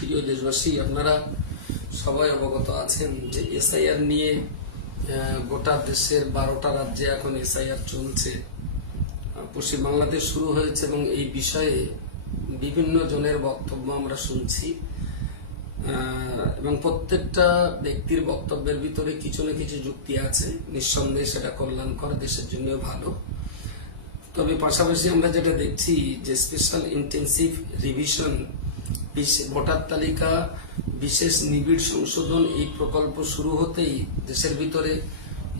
প্রিয় দেশবাসী, আপনারা সবাই অবগত আছেন যে এসআইআর নিয়ে গোটা দেশের 12টা রাজ্যে এখন এসআইআর চলছে। পশ্চিম বাংলাদেশ শুরু হয়েছে এবং এই বিষয়ে বিভিন্ন জনের বক্তব্য আমরা শুনছি এবং প্রত্যেকটা ব্যক্তির বক্তব্যের ভিতরে কিছু না কিছু যুক্তি আছে। নিঃসন্দেহে সেটা কল্যাণকর, দেশের জন্য ভালো। তবে পাশাপাশি আমরা যেটা দেখছি যে স্পেশাল ইন্টেন্সিভ রিভিশন, ভোটার তালিকা বিশেষ নিবিড় সংশোধন, এই প্রকল্প শুরু হতেই দেশের ভিতরে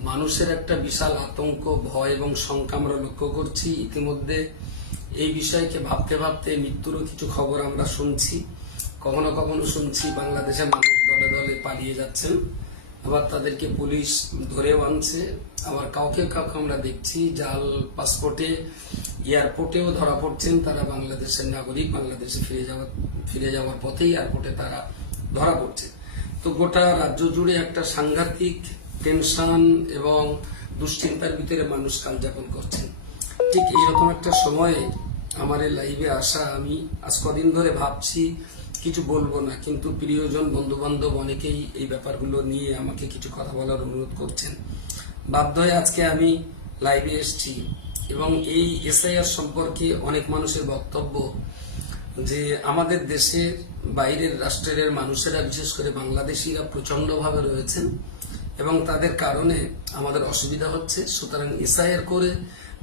মানুষের একটা বিশাল আতঙ্ক, ভয় এবং শঙ্কা আমরা লক্ষ্য করছি। ইতিমধ্যে এই বিষয়কে ভাবতে ভাবতে মৃত্যুরও কিছু খবর আমরা শুনছি। কখনো কখনো শুনছি বাংলাদেশের মানুষ দলে দলে পালিয়ে যাচ্ছেন, আবার তাদেরকে পুলিশ ধরেও আনছে, আবার কাউকে কাউকে আমরা দেখছি জাল পাসপোর্টে এয়ারপোর্টেও ধরা পড়ছেন। তারা বাংলাদেশের নাগরিক, বাংলাদেশে ফিরে যাওয়ার পথে এয়ারপোর্টে তারা ধরা পড়ছে। তো গোটা রাজ্য জুড়ে একটা সাংঘাতিক টেনশন এবং দুশ্চিন্তার ভিতরে মানুষ কাল যাপন করছেন। ঠিক এইরকম একটা সময়ে আমার এই লাইভে আসা, আমি আজ কদিন ধরে ভাবছি কিছু বলবো না, কিন্তু প্রিয়জন বন্ধু বান্ধব অনেকেই এই ব্যাপারগুলো নিয়ে আমাকে কিছু কথা বলার অনুরোধ করছেন। বাধ্য হয়ে আজকে আমি লাইভে এসেছি এবং এই এসআইআর সম্পর্কে অনেক মানুষের বক্তব্য যে আমাদের দেশের বাইরের রাষ্ট্রের মানুষেরা, বিশেষ করে বাংলাদেশিরা প্রচন্ডভাবে রয়েছেন এবং তাদের কারণে আমাদের অসুবিধা হচ্ছে। সুতরাং এসআইআর করে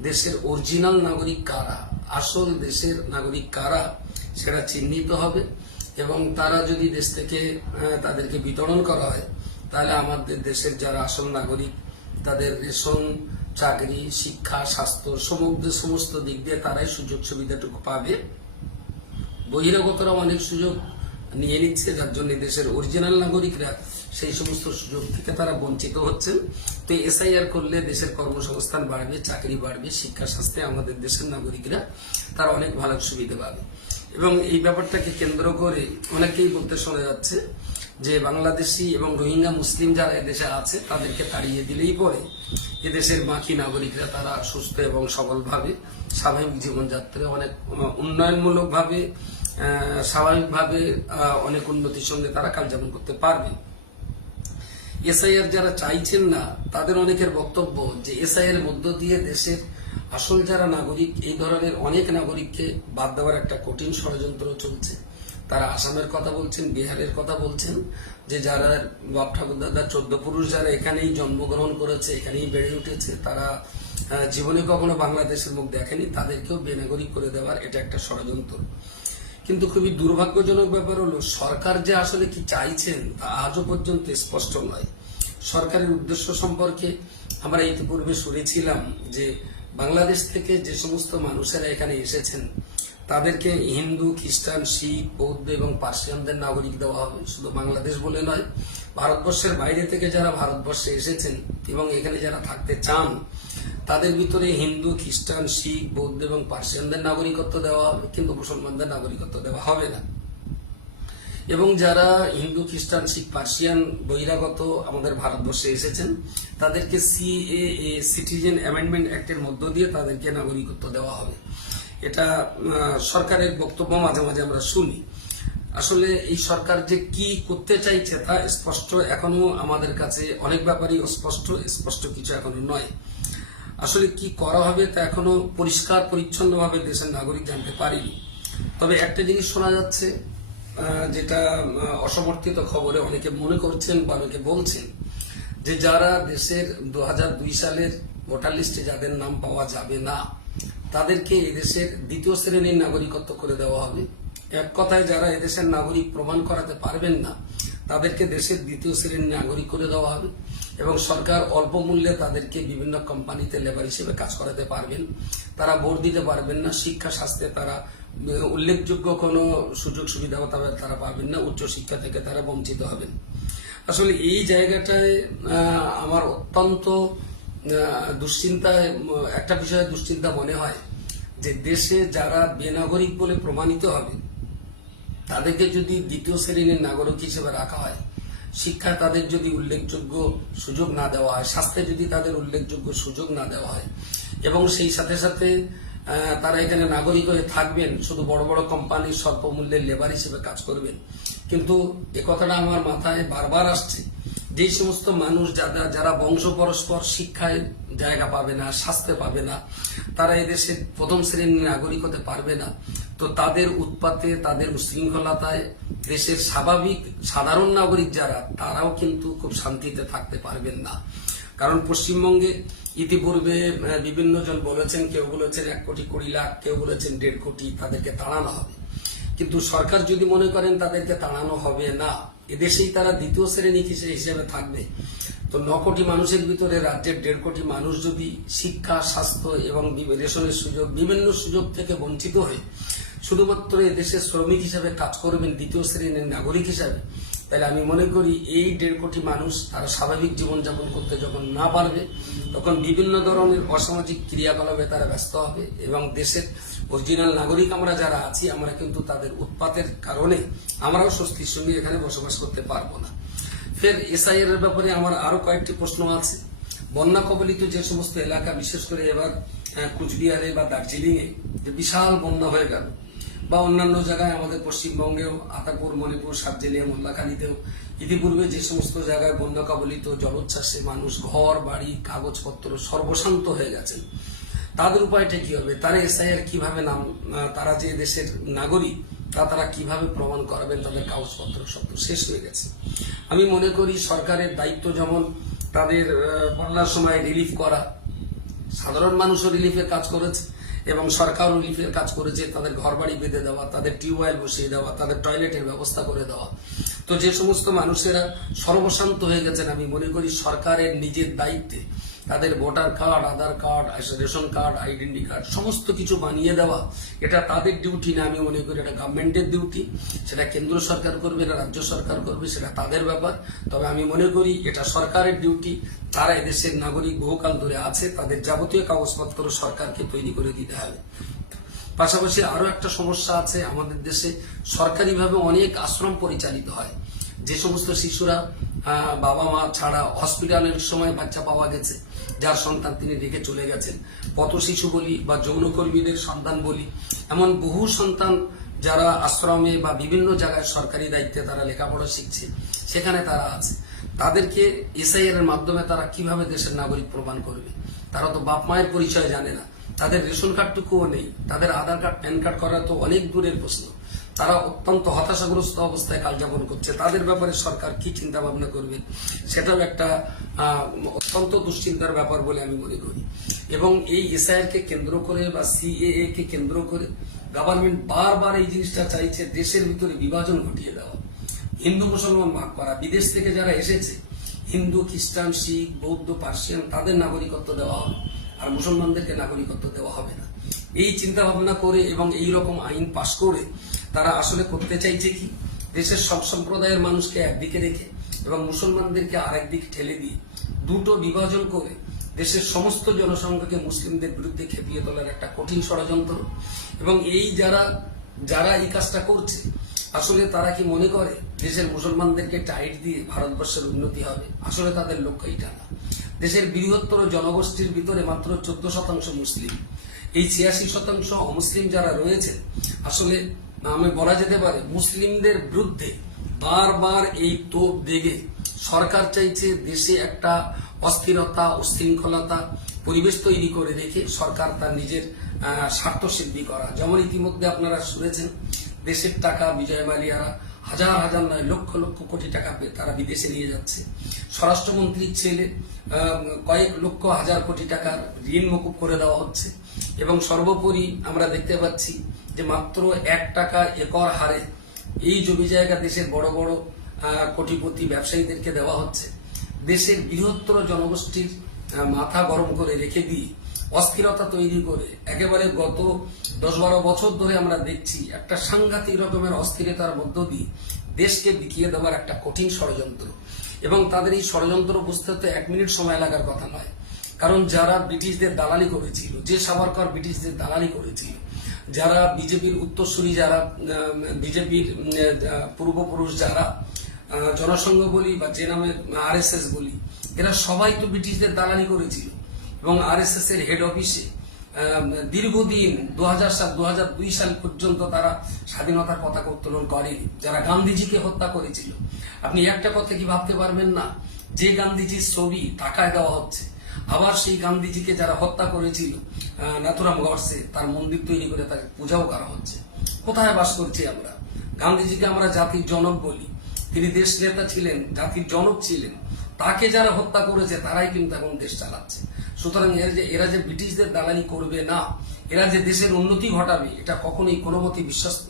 দেশের অরিজিনাল নাগরিক কারা, আসল দেশের নাগরিক কারা, সেটা চিহ্নিত হবে এবং তারা যদি দেশ থেকে তাদেরকে বিতরণ করা হয়, তাহলে আমাদের দেশের যারা আসল নাগরিক তাদের রেশন, চাকরি, শিক্ষা, স্বাস্থ্য সমস্ত দিক দিয়ে তারাই সুযোগ সুবিধাটুকু পাবে। বহিরাগতরা অনেক সুযোগ নিয়ে নিচ্ছে, যার জন্য দেশের অরিজিনাল নাগরিকরা সেই সমস্ত সুযোগ থেকে তারা বঞ্চিত হচ্ছেন। তো এসআইআর করলে দেশের কর্মসংস্থান বাড়বে, চাকরি বাড়বে, শিক্ষা, স্বাস্থ্যে আমাদের দেশের নাগরিকরা তারা অনেক ভালো সুবিধা পাবে। এবং এই ব্যাপারটাকে কেন্দ্র করে অনেকেই বলতে শোনা যাচ্ছে যে বাংলাদেশি এবং রোহিঙ্গা মুসলিম যারা এদেশে আছে তাদেরকে তাড়িয়ে দিলেই পরে এদেশের বাকি নাগরিকরা তারা সুস্থ এবং সবলভাবে স্বাভাবিক জীবনযাত্রা অনেক উন্নয়নমূলকভাবে স্বাভাবিকভাবে অনেক উন্নতির সঙ্গে তারা কালযাপন করতে পারবে। এসআইআর যারা চাইছেন না তাদের অনেকের বক্তব্য যে এসআইআর মধ্য দিয়ে দেশের আসল যারা নাগরিক, এই ধরনের অনেক নাগরিককে বাদ দেওয়ার একটা কঠিন ষড়যন্ত্র চলছে। তারা আসামের কথা বলছেন, বিহারের কথা বলছেন, যে যারা বাপ ঠাকুর দাদা 14 পুরুষ যারা এখানেই জন্মগ্রহণ করেছে, এখানেই বেড়ে উঠেছে, তারা জীবনে কখনো বাংলাদেশের মুখ দেখেনি, তাদেরকেও বেনাগরিক করে দেওয়ার এটা একটা ষড়যন্ত্র। কিন্তু খুবই দুর্ভাগ্যজনক ব্যাপার হলো সরকার যে আসলে কি চাইছেন তা আজও পর্যন্ত স্পষ্ট নয়। সরকারের উদ্দেশ্য সম্পর্কে আমরা ইতিপূর্বে শুনেছিলাম যে বাংলাদেশ থেকে যে সমস্ত মানুষেরা এখানে এসেছেন তাদেরকে হিন্দু, খ্রিস্টান, শিখ, বৌদ্ধ এবং পার্সিয়ানদের নাগরিক দেওয়া হবে। শুধু বাংলাদেশ বলে নয়, ভারতবর্ষের বাইরে থেকে যারা ভারতবর্ষে এসেছেন এবং এখানে যারা থাকতে চান তাদের ভিতরে হিন্দু, খ্রিস্টান, শিখ, বৌদ্ধ এবং পার্সিয়ানদের নাগরিকত্ব দেওয়া হবে, কিন্তু মুসলমানদের নাগরিকত্ব দেওয়া হবে না। এবং যারা হিন্দু, খ্রিস্টান, শিখ, পার্সিয়ান বহিরাগত আমাদের ভারতবর্ষে এসেছেন তাদেরকে সিএএ, সিটিজেন অ্যামেন্ডমেন্ট অ্যাক্টের মধ্য দিয়ে তাদেরকে নাগরিকত্ব দেওয়া হবে। এটা সরকারের বক্তব্য মাঝে মাঝে আমরা শুনি। আসলে এই সরকার যে কি করতে চাইছে তা স্পষ্ট এখনো আমাদের কাছে অনেক ব্যাপারই স্পষ্ট কিছু এখনো নয়। আসলে কি করা হবে তা এখনো পরিষ্কার পরিচ্ছন্নভাবে দেশের নাগরিক জানতে পারিনি। তবে একটা জিনিস শোনা যাচ্ছে, যেটা অসমর্থিত খবরে অনেকে মনে করছেন বা অনেকে বলছেন, যে যারা দেশের 2002 সালের ভোটার লিস্টে যাদের নাম পাওয়া যাবে না তাদেরকে এদেশের দ্বিতীয় শ্রেণীর নাগরিকত্ব করে দেওয়া হবে। এক কথায় যারা এদেশের নাগরিক প্রমাণ করাতে পারবেন না তাদেরকে দেশের দ্বিতীয় শ্রেণীর নাগরিক করে দেওয়া হবে এবং সরকার অল্প মূল্যে তাদেরকে বিভিন্ন কোম্পানিতে লেবার হিসেবে কাজ করাতে পারবেন। তারা ভোট দিতে পারবেন না, শিক্ষা, স্বাস্থ্যে তারা উল্লেখযোগ্য কোনো সুযোগ সুবিধা তারা পাবেন না, উচ্চশিক্ষা থেকে তারা বঞ্চিত হবেন। আসলে এই জায়গাটায় আমার অত্যন্ত একটা বিষয়ে দুশ্চিন্তা মনে হয় যে দেশে যারা বেনাগরিক বলে প্রমাণিত হবে তাদেরকে যদি দ্বিতীয় শ্রেণীর নাগরিক হিসেবে রাখা হয়, শিক্ষায় তাদের যদি উল্লেখযোগ্য সুযোগ না দেওয়া হয়, স্বাস্থ্যে যদি তাদের উল্লেখযোগ্য সুযোগ না দেওয়া হয় এবং সেই সাথে সাথে তারা এখানে নাগরিক হয়ে থাকবেন, শুধু বড় বড় কোম্পানির স্বল্প মূল্যের লেবার হিসেবে কাজ করবেন। কিন্তু এ কথাটা আমার মাথায় বারবার আসছে, যে সমস্ত মানুষ যারা বংশ পরস্পর শিক্ষায় জায়গা পাবে না, স্বাস্থ্য পাবে না, তারা এদেশে প্রথম শ্রেণীর নাগরিক হতে পারবে না। তো তাদের উৎপাতে, তাদের উশৃঙ্খলতায় দেশের স্বাভাবিক সাধারণ নাগরিক যারা, তারাও কিন্তু খুব শান্তিতে থাকতে পারবেন না। কারণ পশ্চিমবঙ্গে ইতিপূর্বে বিভিন্ন জন বলেছেন, কেউ বলেছেন 1,20,00,000, কেউ বলেছেন 1.5 কোটি, তাদেরকে তাড়ানো হবে। কিন্তু সরকার যদি মনে করেন তাদেরকে তাড়ানো হবে না, এদেশেই তারা দ্বিতীয় শ্রেণী হিসেবে থাকবে, তো 9 কোটি মানুষের ভিতরে রাজ্যের 1.5 কোটি মানুষ যদি শিক্ষা, স্বাস্থ্য এবং রেশনের সুযোগ, বিভিন্ন সুযোগ থেকে বঞ্চিত হয়ে শুধুমাত্র এদেশের শ্রমিক হিসাবে কাজ করবেন, দ্বিতীয় শ্রেণীর নাগরিক হিসাবে, তাহলে আমি মনে করি এই 1.5 কোটি মানুষ তারা স্বাভাবিক জীবনযাপন করতে যখন না পারবে, তখন বিভিন্ন ধরনের অসামাজিক ক্রিয়াকলাপে তারা ব্যস্ত হবে এবং দেশের অরিজিনাল নাগরিক আমরা যারা আছি, আমরা কিন্তু তাদের উৎপাতের কারণে আমরাও স্বস্তির সঙ্গে এখানে বসবাস করতে পারবো না। ফের এসআইআর এর ব্যাপারে আমার আরো কয়েকটি প্রশ্ন আছে। বন্যা কবলিত যে সমস্ত এলাকা, বিশেষ করে এবার কুচবিহারে বা দার্জিলিং এ যে বিশাল বন্যা হয়ে গেল, বা অন্যান্য জায়গায় আমাদের পশ্চিমবঙ্গেও আতাপুর, মণিপুর, সাতজেলিয়া, মোল্লাখালীতেও ইতিপূর্বে যে সমস্ত জায়গায় বন্যা কবলিত জলোচ্ছ্বাসে মানুষ ঘর বাড়ি কাগজপত্র সর্বশান্ত হয়ে গেছেন, তাদের উপায়টা কি হবে? তারা এসআইআর কিভাবে তারা যে দেশের নাগরিক তারা কিভাবে প্রমাণ করাবেন? তাদের কাগজপত্র সব শেষ হয়ে গেছে। আমি মনে করি সরকারের দায়িত্ব যেমন তাদের বন্যার সময় রিলিফ করা, সাধারণ মানুষও রিলিফের কাজ করেছে এবং সরকারও রিলিফের কাজ করেছে, তাদের ঘর বাড়ি বেঁধে দেওয়া, তাদের টিউবওয়েল বসিয়ে দেওয়া, তাদের টয়লেটের ব্যবস্থা করে দেওয়া। তো যে সমস্ত মানুষেরা সর্বশান্ত হয়ে গেছেন, আমি মনে করি সরকারের নিজের দায়িত্বে তাদের voter card, Aadhaar card, ration card, identity card সমস্ত কিছু বানিয়ে দেওয়া, এটা তাদের ডিউটি না, আমি মনে করি এটা গভর্নমেন্টের ডিউটি। সেটা কেন্দ্র সরকার করবে না রাজ্য সরকার করবে, সেটা তাদের ব্যাপার। তবে আমি মনে করি এটা সরকারের ডিউটি। তারা এদেশের নাগরিক বহুকাল ধরে আছে, তাদের যাবতীয় কাগজপত্র সরকারকে তৈরি করে দিতে হবে। পাশাপাশি আরো একটা সমস্যা আছে, আমাদের দেশে সরকারিভাবে অনেক আশ্রম পরিচালিত হয়। যে সমস্ত শিশুরা বাবা মা ছাড়া হসপিটালের সময় বাচ্চা পাওয়া গেছে, যার সন্তান তিনি রেখে চলে গেছেন, পথ শিশু বলি বা যৌনকর্মীদের সন্তান বলি, এমন বহু সন্তান যারা আশ্রমে বা বিভিন্ন জায়গায় সরকারি দায়িত্বে তারা লেখাপড়া শিখছে, সেখানে তারা আছে। তাদেরকে এসআইআর এর মাধ্যমে তারা কিভাবে দেশের নাগরিক প্রমাণ করবে? তারা তো বাপ মায়ের পরিচয় জানে না, তাদের রেশন কার্ডটুকুও নেই, তাদের আধার কার্ড, প্যান কার্ড করা তো অনেক দূরের প্রশ্ন। তারা অত্যন্ত হতাশাগ্রস্ত অবস্থায় কালযাপন করছে। তাদের ব্যাপারে সরকার কি চিন্তা ভাবনা করবে, সেটাও একটা অত্যন্ত দুশ্চিন্তার ব্যাপার বলে আমি মনে করি। এবং এই এসআইআর কে কেন্দ্র করে বা সিএএ কে কেন্দ্র করে গভর্নমেন্ট বারবার এই জিনিসটা চাইছে, দেশের ভিতরে বিভাজন ঘটিয়ে দেওয়া, হিন্দু মুসলমান ভাগ করা। বিদেশ থেকে যারা এসেছে, হিন্দু, খ্রিস্টান, শিখ, বৌদ্ধ, পার্সিয়ান, তাদের নাগরিকত্ব দেওয়া হবে, আর মুসলমানদেরকে নাগরিকত্ব দেওয়া হবে না। এই চিন্তা ভাবনা করে এবং এই রকম আইন পাশ করে তারা আসলে করতে চাইছে কি, দেশের সব সম্প্রদায়ের মানুষকে একদিকে রেখে এবং মুসলমানদেরকে আরেক দিকে ঠেলে দিয়ে দুটো বিভাজন করে দেশের সমস্ত জনসংখ্যাকে মুসলিমদের বিরুদ্ধে খেপিয়ে তোলার একটা কঠিন ষড়যন্ত্র। এবং এই যারা এই কাজটা করছে, আসলে তারা কি মনে করে দেশের মুসলমানদেরকে টাইট দিয়ে ভারতবর্ষের উন্নতি হবে? আসলে তাদের লক্ষ্য এটা না। দেশের বৃহত্তর জনগোষ্ঠীর ভিতরে মাত্র 14% মুসলিম, এই 86% অমুসলিম যারা রয়েছে, আসলে আমি বলা যেতে পারে মুসলিমদের বিরুদ্ধে বারবার এই তোপ দেগে সরকার চাইছে দেশে একটা অস্থিরতা, উশৃঙ্খলতা পরিবেশ তৈরি করে রেখে সরকার তার নিজের স্বার্থ সিদ্ধি করা। যেমন ইতিমধ্যে আপনারা শুনেছেন, দেশের টাকা বিজয় মালিয়ারা হাজার হাজার নয় লক্ষ লক্ষ কোটি টাকা তারা বিদেশে নিয়ে যাচ্ছে। স্বরাষ্ট্রমন্ত্রীর ছেলে কয়েক লক্ষ হাজার কোটি টাকার ঋণ মকুব করে দেওয়া হচ্ছে। এবং সর্বোপরি আমরা দেখতে পাচ্ছি যে মাত্র 1 টাকা একর হারে এই জমি জায়গা দেশের বড় বড় কোটিপতি ব্যবসায়ীদেরকে দেওয়া হচ্ছে। দেশের বৃহত্তর জনগোষ্ঠীর মাথা গরম করে রেখে দিয়ে অস্থিরতা তৈরি করে একেবারে গত 10-12 বছর ধরে আমরা দেখছি একটা সাংঘাতিক রকমের অস্থিরতার মধ্য দিয়ে দেশকে বিকিয়ে দেওয়ার একটা কঠিন ষড়যন্ত্র। এবং তাদের এই ষড়যন্ত্র বুঝতে তো 1 মিনিট সময় লাগার কথা নয়। কারণ যারা ব্রিটিশদের দালালি করেছিল, যে সাভারকর ব্রিটিশদের দালালি করেছিল, যারা বিজেপির উত্তরসূরি, যারা বিজেপির পূর্বপুরুষ, যারা জনসংঘ বলি বা যে নামে আরএসএস বলি, এরা সবাই তো ব্রিটিশদের দালালি করেছিল। এবং আরএসএস এর হেড অফিসে দীর্ঘদিন 2002 সাল পর্যন্ত তারা স্বাধীনতার পতাকা উত্তোলন করেনি, যারা গান্ধীজিকে হত্যা করেছিল। আপনি একটা কথা কি ভাবতে পারবেন না, যে গান্ধীজির ছবি টাকায় দেওয়া হচ্ছে, আবার সেই গান্ধীজিকে যারা হত্যা করেছিল নাথুরাম গডসে, তার মন্দির তৈরি করে তাকে পূজাও করা হচ্ছে। কোথায় বাস করছি আমরা? গান্ধীজিকে আমরা জাতির জনক বলি, তিনি দেশ নেতা ছিলেন, জাতির জনক ছিলেন। তাকে যারা হত্যা করেছে তারাই কিন্তু এখন দেশ চালাচ্ছে। সুতরাং এরা যে ব্রিটিশদের দালালি করবে না, এরা যে দেশের উন্নতি ঘটাবে, এটা কখনোই কোনো মতে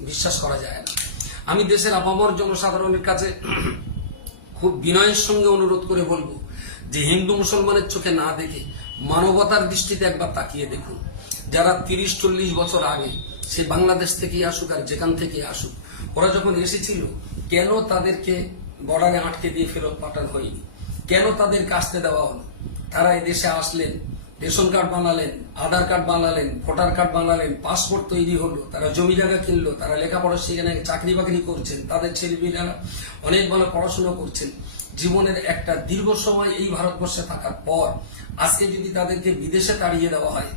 বিশ্বাস করা যায় না। আমি দেশের আপামর জনসাধারণের কাছে খুব বিনয়ের সঙ্গে অনুরোধ করে বলবো যে হিন্দু মুসলমানের চোখে না দেখে মানবতার দৃষ্টিতে একবার তাকিয়ে দেখুন। যারা 30-40 বছর আগে সে বাংলাদেশ থেকেই আসুক আর যেখান থেকে আসুক, ওরা যখন এসেছিল কেন তাদেরকে বর্ডারে আটকে দিয়ে ফেরত পাঠানো হয়নি? কেন তাদেরকে আসতে দেওয়া হলো? তারা এই দেশে আসলেন, রেশন কার্ড বানালেন, আধার কার্ড বানালেন, ভোটার কার্ড বানালেন, পাসপোর্ট তৈরি হলো, তারা জমি জায়গা কিনলো, তারা লেখাপড়া সেখানে চাকরি বাকরি করছেন, তাদের ছেলেমেয়েরা অনেক ভালো পড়াশোনা করছেন। জীবনের একটা দীর্ঘ সময় এই ভারতবর্ষে থাকার পর আজকে যদি তাদেরকে বিদেশে তাড়িয়ে দেওয়া হয়,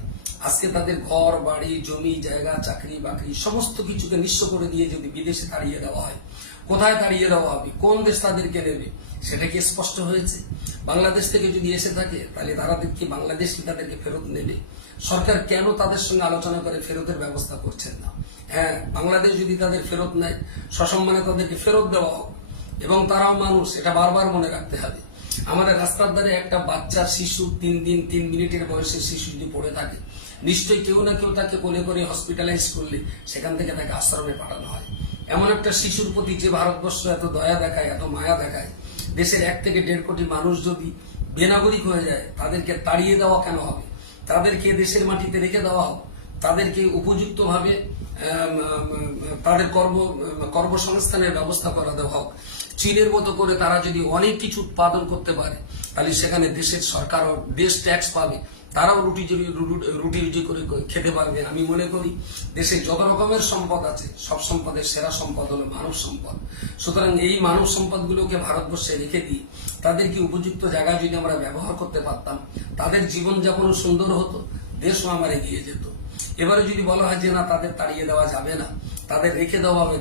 আজকে তাদের ঘর বাড়ি জমি জায়গা চাকরি বাকরি সমস্ত কিছুকে নিঃস্ব করে দিয়ে যদি বিদেশে তাড়িয়ে দেওয়া হয়, কোথায় তাড়িয়ে দেওয়া হবে? কোন দেশ তাদেরকে নেবে? সেটা কি স্পষ্ট হয়েছে? বাংলাদেশ থেকে যদি এসে থাকে তাহলে তারা কি বাংলাদেশ কি তাদেরকে ফেরত নেবে? সরকার কেন তাদের সঙ্গে আলোচনা করে ফেরতের ব্যবস্থা করছেন না? হ্যাঁ, বাংলাদেশ যদি তাদের ফেরত নেয়, সসম্মানে তাদেরকে ফেরত দেওয়া হোক, এবং তারাও মানুষ, এটা বারবার মনে রাখতে হবে। আমাদের রাস্তার ধারে একটা বাচ্চা শিশু 3 দিন 3 মিনিটের বয়সের শিশু যদি পড়ে থাকে, নিশ্চয়ই কেউ না কেউ তাকে কোলে করে হসপিটালাইজ করলে সেখান থেকে তাকে আশ্রমে পাঠানো হয়। এমন একটা শিশুর প্রতি যে ভারতবর্ষ এত দয়া দেখায়, এত মায়া দেখায়, দেশের 1 থেকে 1.5 কোটি মানুষ যদি বেনাগরিক হয়ে যায়, তাদেরকে তাড়িয়ে দেওয়া কেন হবে? তাদেরকে দেশের মাটিতে রেখে দেওয়া হোক, তাদেরকে উপযুক্তভাবে তাদের কর্মসংস্থানের ব্যবস্থা করে দেওয়া হোক। চীনের মতো করে তারা যদি অনেক কিছু উৎপাদন করতে পারে, তাহলে সেখানে দেশের সরকারও দেশ ট্যাক্স পাবে, তারাও রুটি রুজি করে খেতে পারবে। আমি মনে করি দেশে যত রকমের সম্পদ আছে, সব সম্পদের সেরা সম্পদ হলো মানব সম্পদ। সুতরাং এই মানব সম্পদগুলোকে ভারতবর্ষে রেখে দিয়ে তাদেরকে উপযুক্ত জায়গায় যদি আমরা ব্যবহার করতে পারতাম, তাদের জীবনযাপনও সুন্দর হতো, দেশও আমার এগিয়ে যেত। এবারে যদি বলা হয় যে না, তাদের তাড়িয়ে দেওয়া যাবে না, তাদের রেখে দেওয়া হবে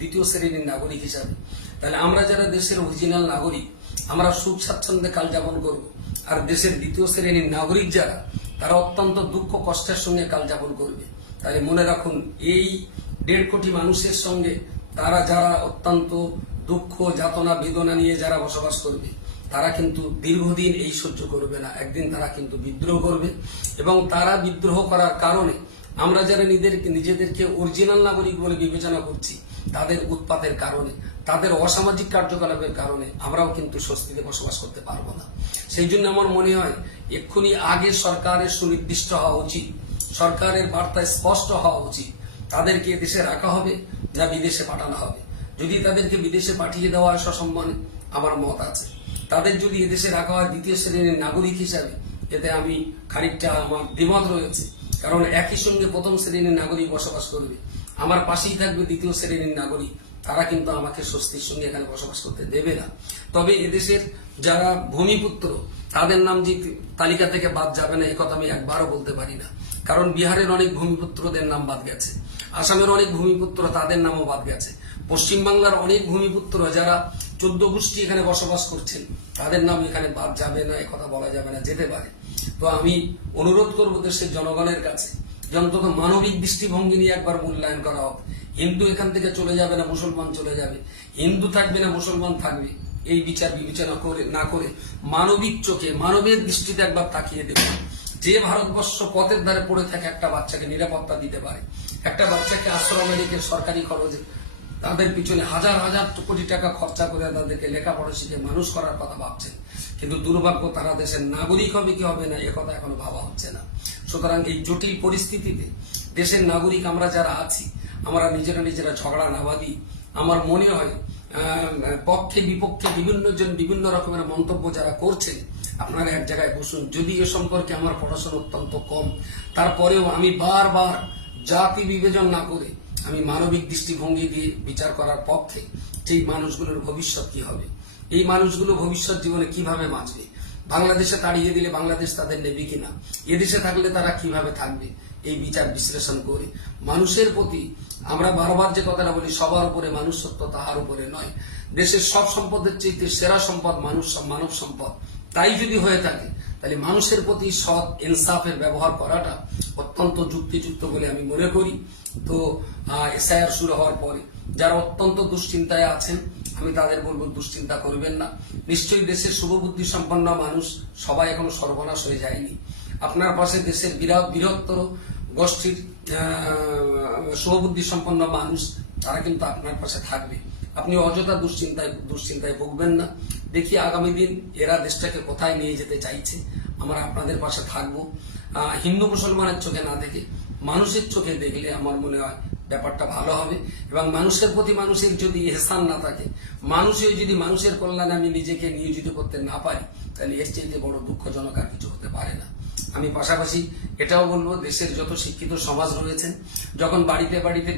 দ্বিতীয় শ্রেণীর নাগরিক হিসাবে, তাহলে আমরা যারা দেশের অরিজিনাল নাগরিক, আমরা সুখ স্বাচ্ছন্দ্যে কাল যাপন করব। আর দেশের দ্বিতীয় শ্রেণীর নাগরিক যারা, তারা অত্যন্ত দুঃখ কষ্টের সঙ্গে কাল যাপন করবে। তাহলে মনে রাখুন, এই 1.5 কোটি মানুষের সঙ্গে তারা যারা অত্যন্ত দুঃখ যাতনা বেদনা নিয়ে যারা বসবাস করবে, তারা কিন্তু দীর্ঘদিন এই সহ্য করবে না। একদিন তারা কিন্তু বিদ্রোহ করবে, এবং তারা বিদ্রোহ করার কারণে আমরা যারা নিজেদেরকে অরিজিনাল নাগরিক বলে বিবেচনা করছি, তাদের উৎপাতের কারণে, তাদের অসামাজিক কার্যকলাপের কারণে আমরাও কিন্তু স্বস্তিতে বসবাস করতে পারবো না। সেই জন্য আমার মনে হয় এক্ষুনি আগে সরকারের সুনির্দিষ্ট হওয়া উচিত, সরকারের বার্তায় স্পষ্ট হওয়া উচিত, তাদেরকে দেশে রাখা হবে না বিদেশে পাঠানো হবে। যদি তাদেরকে বিদেশে পাঠিয়ে দেওয়া হয় সসম্মানে, আমার মত আছে। তাদের যদি এদেশে রাখা হয় দ্বিতীয় শ্রেণীর নাগরিক হিসাবে, এতে আমি খানিকটা আমার দ্বিমত রয়েছে। কারণ একই সঙ্গে প্রথম শ্রেণীর নাগরিক বসবাস করবে, আমার পাশেই থাকবে দ্বিতীয় শ্রেণীর নাগরিক, তারা কিন্তু আমাকে স্বস্তির সঙ্গে এখানে বসবাস করতে দেবে না। তবে এদেশের যারা ভূমিপুত্র, তাদের নাম যে তালিকা থেকে বাদ যাবে না, একথা আমি একবারও বলতে পারি না। কারণ বিহারের অনেক ভূমিপুত্রদের নাম বাদ গেছে, আসামের অনেক ভূমিপুত্র তাদের নামও বাদ গেছে, পশ্চিমবাংলার অনেক ভূমিপুত্র যারা 14 গোষ্ঠী এখানে বসবাস করছেন, তাদের নাম এখানে বাদ যাবে না, একথা বলা যাবে না, যেতে পারে। তো আমি অনুরোধ করবো দেশের জনগণের কাছে যে অন্তত মানবিক দৃষ্টিভঙ্গি নিয়ে একবার মূল্যায়ন করা হোক। হিন্দু এখান থেকে চলে যাবে না মুসলমান চলে যাবে, হিন্দু থাকবে না মুসলমান থাকবে, এই বিচার বিবেচনা না করে মানবিক চোখে মানবের দৃষ্টিতে একবার তাকিয়ে দেবে। যে ভারতবর্ষ পথের ধারে পড়ে থাকে একটা বাচ্চাকে নিরাপত্তা দিতে পারে, একটা বাচ্চাকে আশ্রমে রেখে সরকারি খরচে তাদের পিছনে হাজার হাজার কোটি টাকা খরচা করে তাদেরকে লেখাপড়া শিখে মানুষ করার কথা ভাবছেন, কিন্তু দুর্ভাগ্য তারা দেশের নাগরিক হবে কি হবে না একথা এখনো ভাবা হচ্ছে না। সুতরাং এই জটিল পরিস্থিতিতে দেশের নাগরিক আমরা যারা আছি, আমরা নিজেরা ঝগড়া না বাঁধি। আমার মনে হয় পক্ষে বিপক্ষে বিভিন্ন রকমের মন্তব্য যারা করছেন, আপনারা এক জায়গায় বসুন। যদি এ সম্পর্কে আমার পড়াশোনা অত্যন্ত কম, তারপরেও আমি বারবার জাতি বিবেচনা না করে আমি মানবিক দৃষ্টিভঙ্গি দিয়ে বিচার করার পক্ষে। সেই মানুষগুলোর ভবিষ্যৎ কি হবে, এই মানুষগুলো ভবিষ্যৎ জীবনে কিভাবে বাঁচবে, বাংলাদেশে তাড়িয়ে দিলে বাংলাদেশ তাদের নেবে কিনা, এদেশে থাকলে তারা কিভাবে থাকবে, এই বিচার বিশ্লেষণ করে মানুষের প্রতি আমরা বারবার যে কথাটা বলি, সবার উপরে মানুষ সত্য, তাহার উপরে নয়। দেশের সব সম্পদের চেয়ে সেরা সম্পদ মানুষ, মানব সম্পদ। তাই যদি হয়ে থাকে তাহলে মানুষের প্রতি সৎ ইনসাফের ব্যবহার করাটা অত্যন্ত যুক্তিযুক্ত বলে আমি মনে করি। তো এসআইআর শুরু হওয়ার পরে যারা অত্যন্ত দুশ্চিন্তায় আছেন, আমি তাদের বলবো দুশ্চিন্তা করবেন না। নিশ্চয়ই দেশের শুভবুদ্ধি সম্পন্ন মানুষ সবাই এখনো সর্বনাশ হয়ে যায়নি। আপনার পাশে দেশের বৃহত্তর গোষ্ঠীর শুভবুদ্ধি সম্পন্ন মানুষ, তারা কিন্তু আপনার পাশে থাকবে। আপনি অযথা দুশ্চিন্তায় ভুগবেন না। দেখি আগামী দিন এরা দেশটাকে কোথায় নিয়ে যেতে চাইছে, আমরা আপনাদের পাশে থাকবো। হিন্দু মুসলমানের চোখে না দেখে মানুষের চোখে দেখলে আমার মনে হয় ব্যাপারটা ভালো হবে। এবং মানুষের প্রতি মানুষের যদি এহসান না থাকে, যদি মানুষের কল্যাণে আমি নিজেকে নিয়োজিত করতে না পারি, তাহলে এর চেয়ে বড় দুঃখজনক আর কিছু হতে পারে না। আমি পাশাপাশি এটাও বলবো, দেশের যত শিক্ষিত সমাজ রয়েছেন, যখন বাড়িতে বাড়িতে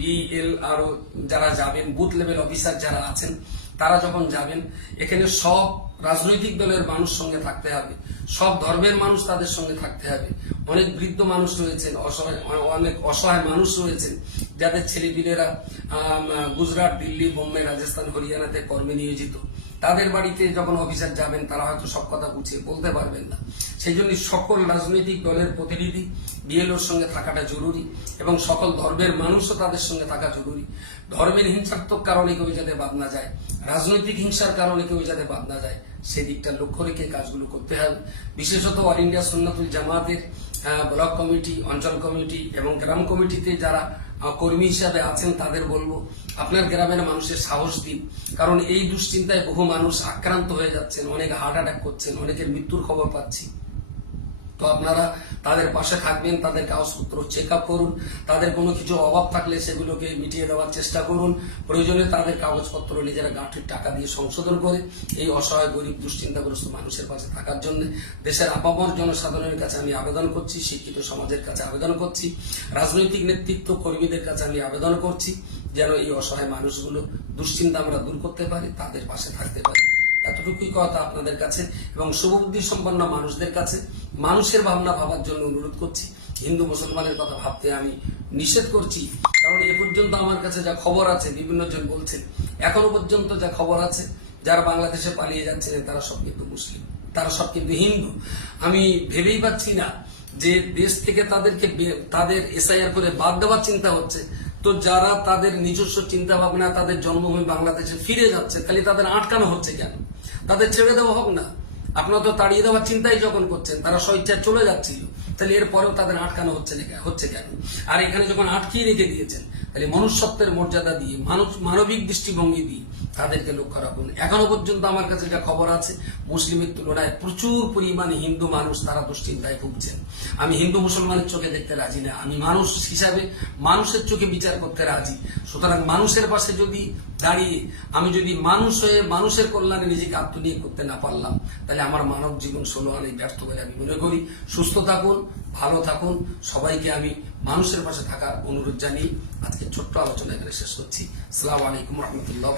বিএলআরও যারা যাবেন, বুথ লেভেল অফিসার যারা আছেন, তারা যখন যাবেন, এখানে সব রাজনৈতিক দলের মানুষ সঙ্গে থাকতে হবে, সব ধর্মের মানুষ তাদের সঙ্গে থাকতে হবে। অনেক বৃদ্ধ মানুষ রয়েছেন, অনেক অসহায় মানুষ রয়েছেন, যাদের ছেলেপিলেরা গুজরাট, দিল্লি, বোম্বে, রাজস্থান, হরিয়ানাতে কর্মে নিয়োজিত। তাদের বাড়িতে যখন অফিসার যাবেন, তারা হয়তো সব কথা গুছিয়ে বলতে পারবেন না। সেই জন্য সকল রাজনৈতিক দলের প্রতিনিধি বিএলওর সঙ্গে থাকাটা জরুরি, এবং সকল ধর্মের মানুষও তাদের সঙ্গে থাকা জরুরি। ধর্মের হিংসাত্মক কারণে কেউ যাতে বাদ না যায়, রাজনৈতিক হিংসার কারণে কেউ যাতে বাদ না যায়, সেই দিকটা লক্ষ্য রেখে কাজগুলো করতে হবে। বিশেষত অল ইন্ডিয়া সুন্নাতুল জামাতের ব্লক কমিটি, অঞ্চল কমিটি এবং গ্রাম কমিটিতে যারা কর্মী হিসাবে আছেন, তাদের বলবো আপনার গ্রামের মানুষের সাহস দিন। কারণ এই দুশ্চিন্তায় বহু মানুষ আক্রান্ত হয়ে যাচ্ছেন, অনেক হার্ট অ্যাটাক করছেন, অনেকের মৃত্যুর খবর পাচ্ছি। তো আপনারা তাদের পাশে থাকবেন, তাদের কাগজপত্র চেক আপ করুন, তাদের কোনো কিছু অভাব থাকলে সেগুলোকে মিটিয়ে দেওয়ার চেষ্টা করুন। প্রয়োজনে তাদের কাগজপত্র নিজেরা গাঁঠির টাকা দিয়ে সংশোধন করে এই অসহায়, গরিব, দুশ্চিন্তাগ্রস্ত মানুষের পাশে থাকার জন্য দেশের আপামর জনসাধারণের কাছে আমি আবেদন করছি, শিক্ষিত সমাজের কাছে আবেদন করছি, রাজনৈতিক নেতৃত্ব কর্মীদের কাছে আমি আবেদন করছি, যেন এই অসহায় মানুষগুলো দুশ্চিন্তা আমরা দূর করতে পারি, তাদের পাশে থাকতে পারি। এতটুকুই কথা আপনাদের কাছে এবং শুভবুদ্ধি সম্পন্ন মানুষদের কাছে মানুষের ভাবনা ভাবার জন্য অনুরোধ করছি। হিন্দু মুসলমানের কথা ভাবতে আমি নিষেধ করছি, কারণ এ পর্যন্ত আমার কাছে যা খবর আছে, বিভিন্ন জন বলছেন, এখনো পর্যন্ত যা খবর আছে, যারা বাংলাদেশে পালিয়ে যাচ্ছেন তারা সব কিন্তু মুসলিম, তারা সব কিন্তু হিন্দু। আমি ভেবেই পাচ্ছি না যে দেশ থেকে তাদের এসআইআর করে বাদ দেওয়ার চিন্তা হচ্ছে। তো যারা তাদের নিজস্ব চিন্তা ভাবনা, তাদের জন্মভূমি বাংলাদেশে ফিরে যাচ্ছে, তাহলে তাদের আটকানো হচ্ছে কেন? তাদের ছেড়ে দেওয়া হোক না। আপনারা তো তাড়িয়ে দেওয়ার চিন্তাই যখন করছেন, তারা স্বেচ্ছায় চলে যাচ্ছিল, তাহলে এরপরেও তাদের আটকানো হচ্ছে কেন? আর এখানে যখন আটকিয়ে রেখে দিয়েছেন, তাহলে মনুষ্যত্বের মর্যাদা দিয়ে, মানবিক দৃষ্টিভঙ্গি দিয়ে তাদেরকে লক্ষ্য রাখুন। এখনো পর্যন্ত আমার কাছে যা খবর আছে, মুসলিমের তুলনায় প্রচুর পরিমাণে হিন্দু মানুষ তারা দুশ্চিন্তায় ভুগছেন। আমি হিন্দু মুসলমানের চোখে দেখতে রাজি না, আমি মানুষ হিসাবে মানুষের চোখে বিচার করতে রাজি। সুতরাং মানুষের পাশে যদি দাঁড়িয়ে আমি যদি মানুষ হয়ে মানুষের কল্যাণে নিজেকে আত্মনিয়োগ করতে না পারলাম, তাহলে আমার মানব জীবন 16 আনাই ব্যর্থ বলে আমি মনে করি। সুস্থ থাকুন, ভালো থাকুন, সবাইকে আমি মানুষের পাশে থাকার অনুরোধ জানিয়ে আজকে ছোট্ট আলোচনা এখানে শেষ করছি। আসসালামু আলাইকুম রহমতুল্লাহ।